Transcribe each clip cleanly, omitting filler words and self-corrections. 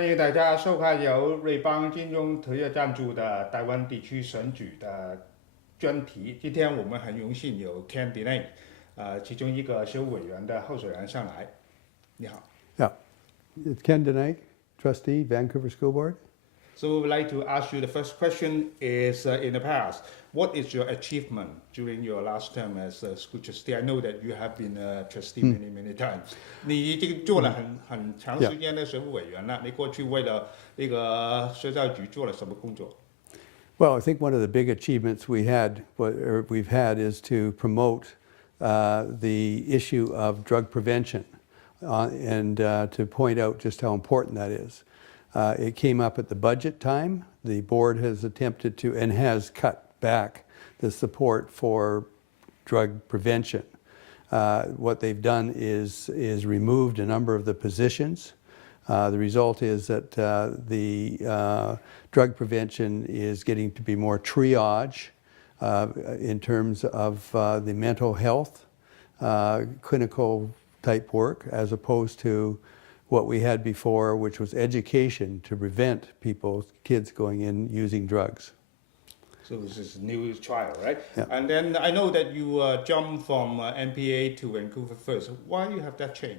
欢迎大家收看由瑞邦金融特约赞助的台湾地区选举的专题。今天我们很荣幸有 Ken Denike，其中一个选务委员的候选人上来。你好。Yeah, it's Ken Denike, trustee, Vancouver School Board. So we would like to ask you the first question is in the past, what is your achievement during your last term as a school trustee? I know that you have been a trustee many times. 你已经做了很长时间的选务委员了。你过去为了那个学校局做了什么工作？ Well, I think one of the big achievements we've had is to promote the issue of drug prevention and to point out just how important that is. It came up at the budget time. The board has attempted to and has cut back the support for drug prevention. What they've done is removed a number of the positions. The result is that the drug prevention is getting to be more triage in terms of the mental health, clinical type work, as opposed to what we had before, which was education to prevent kids going in using drugs. So this is a new trial, right? Yeah. And then I know that you jumped from NPA to Vancouver first. Why you have that change?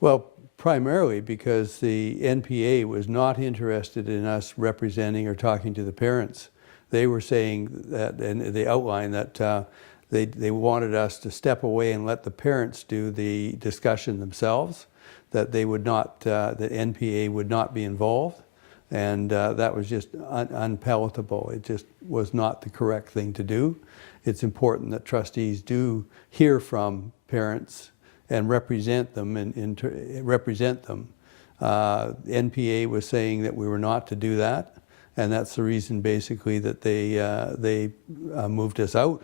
Well, primarily because the NPA was not interested in us representing or talking to the parents. They were saying that, and they outlined that they wanted us to step away and let the parents do the discussion themselves, that they would not, the NPA would not be involved, and that was just unpalatable. It just was not the correct thing to do. It's important that trustees do hear from parents and represent them represent them. NPA was saying that we were not to do that, and that's the reason basically that they moved us out,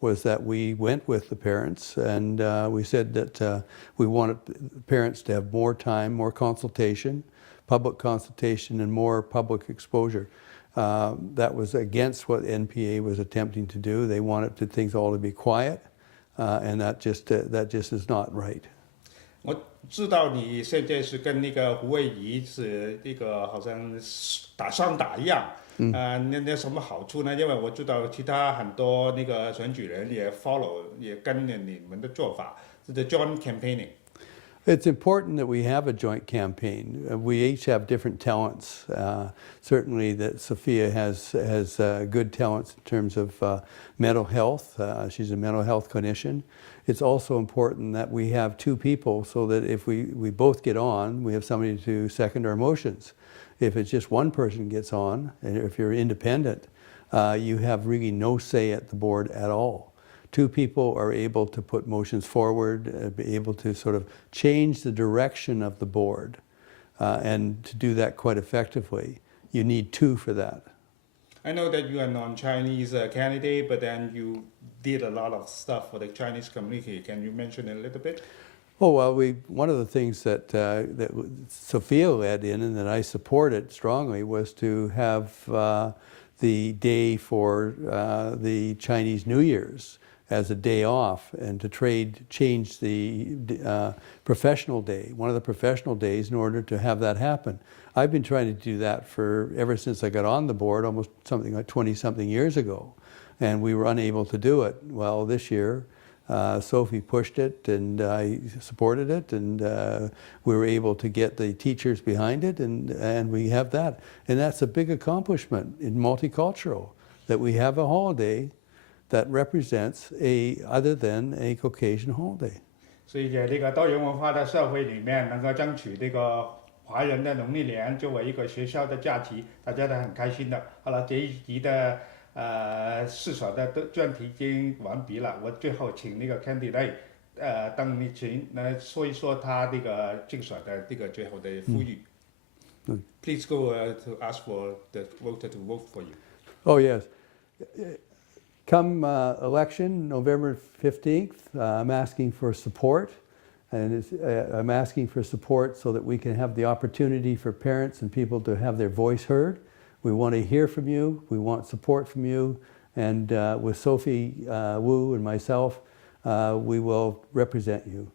was that we went with the parents and we said that we wanted parents to have more time, more consultation, public consultation, and more public exposure. That was against what NPA was attempting to do. They wanted things all to be quiet. And that just is not right. 我知道你现在是跟那个胡慧仪是那个好像打双打一样，那什么好处呢？因为我知道其他很多那个选举人也 follow 也跟着你们的做法，是 the joint campaigning. It's important that we have a joint campaign. We each have different talents. Certainly that Sophia has good talents in terms of mental health. She's a mental health clinician. It's also important that we have two people so that if we both get on, we have somebody to second our motions. If it's just one person gets on, and if you're independent, you have really no say at the board at all. Two people are able to put motions forward, be able to sort of change the direction of the board, and to do that quite effectively. You need two for that. I know that you are a non-Chinese candidate, but then you did a lot of stuff for the Chinese community. Can you mention a little bit? Oh, well, one of the things that Sophia led in and that I supported strongly was to have the day for the Chinese New Year's as a day off, and to change the professional day, one of the professional days, in order to have that happen. I've been trying to do that ever since I got on the board, almost something like 20-something years ago, and we were unable to do it. Well, this year, Sophie pushed it, and I supported it, and we were able to get the teachers behind it, and we have that. And that's a big accomplishment in multicultural, that we have a holiday that represents other than a Caucasian holiday. 所以在这个多元文化的社会里面，能够争取这个华人的农历年作为一个学校的假期，大家都很开心的。好了，这一集的四所的专题已经完毕了，我最后请那个 candidate 邓丽群来说一说他这个竞选的这个最后的呼吁。Please go to ask for the voter to vote for you. Oh yes. Come election, November 15th, I'm asking for support, and I'm asking for support so that we can have the opportunity for parents and people to have their voice heard. We want to hear from you, we want support from you, and with Sophie Wu and myself, we will represent you.